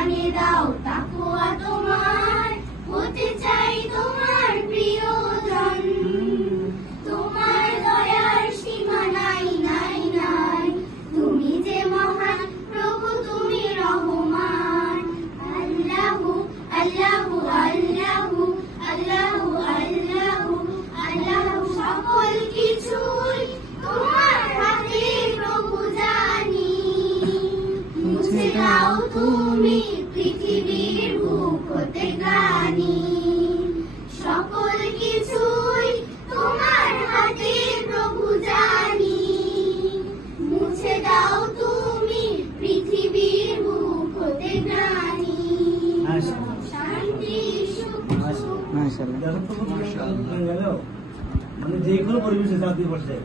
দানে দাও তাকওয়া তোমার, হতে চাই তোমার প্রিয়জন। তোমার দয়ার সীমা নাই নাই নাই, তুমি যে মহান প্রভু তুমি রহমান। আল্লাহু আল্লাহু আল্লাহু আল্লাহু আল্লাহু আল্লাহু, সকল কিছুই তোমার হাতে প্রভু জানি। মুছে দাও তুমি পৃথিবীর বুক হতে গ্লানি, সকল কিছুই তোমার হাতে প্রভু জানি। মুছে দাও তুমি পৃথিবীর বুক হতে গ্লানি, শান্তি সুখ মাশাআল্লাহ। মানে যে কোনো পরিবেশে জাতীয় পর্যায়ে